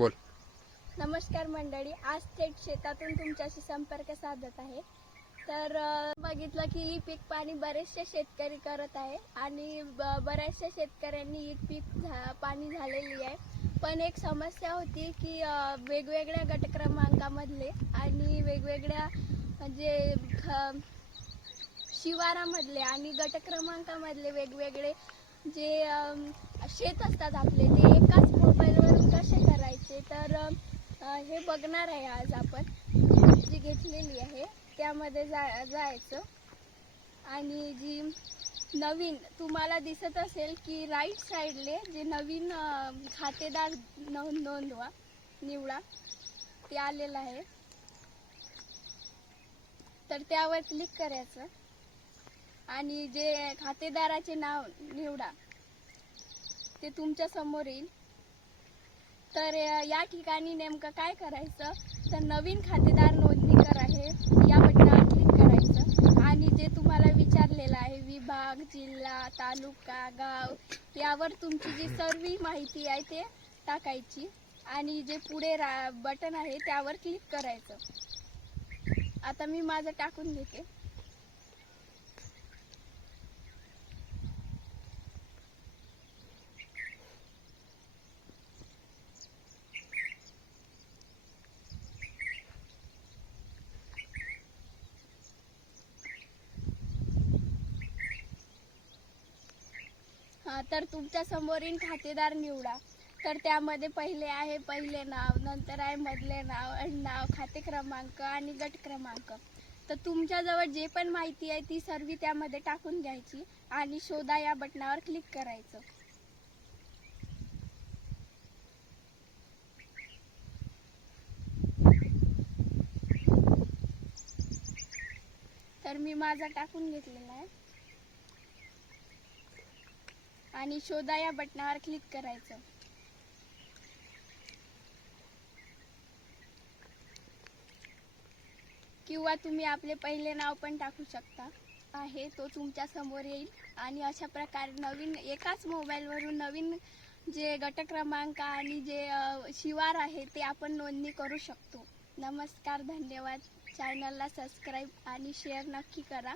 बोल. नमस्कार मंडळी आज थेट शेतातून तुमच्याशी संपर्क साधत आहे. तर बघितलं की ही पीक पाणी बरेचसे शेतकरी करत आहे आणि बऱ्याचशा शेतकऱ्यांनी ही पीक झा- पाणी झालेली आहे. पण एक समस्या होती की वेगवेगळ्या गट क्रमांकामधले आणि वेगवेगळ्या म्हणजे शिवारामधले आणि गट क्रमांकामधले वेगवेगळे जे शेत असतात आपले ते एकाच मोबाईलवरून कसे करायचे तर हे बघणार आहे आज आपण. जी घेतलेली आहे त्यामध्ये जा जायचं. आणि जी नवीन तुम्हाला दिसत असेल की राईट साईडले जे नवीन खातेदार नोंद नोंदवा निवडा ते आलेलं आहे. तर त्यावर क्लिक करायचं. आणि जे खातेदाराचे नाव निवडा ते तुमच्यासमोर येईल. तर या ठिकाणी नेमकं काय करायचं? तर नवीन खातेदार नोंदणी कर आहे. या बटणावर क्लिक करायचं. आणि जे तुम्हाला विचारलेलं आहे विभाग जिल्हा तालुका गाव यावर तुमची जी सर्व माहिती आहे ते टाकायची. आणि जे पुढे रा बटन आहे त्यावर क्लिक करायचं. आता मी माझं टाकून घेते. तर तुमच्या समोरील खातेदार निवडा. तर त्यामध्ये पहिले आहे पहिले नाव नंतर आहे मधले नाव नाव खाते क्रमांक आणि गट क्रमांक. तर तुमच्याजवळ जे पण माहिती आहे ती सर्व त्यामध्ये टाकून घ्यायची आणि शोधा या बटनावर क्लिक करायचं. तर मी माझा टाकून घेतलेला आहे. आणि शोधा या बटनावर क्लिक करायचं. किंवा तुम्ही आपले पहिले नाव पण टाकू शकता. आहे तो तुमच्यासमोर येईल. आणि अशा प्रकारे नवीन एकाच मोबाईलवरून नवीन जे गट क्रमांक आणि जे शिवार आहे ते आपण नोंदणी करू शकतो. नमस्कार धन्यवाद. चॅनलला सबस्क्राईब आणि शेअर नक्की करा.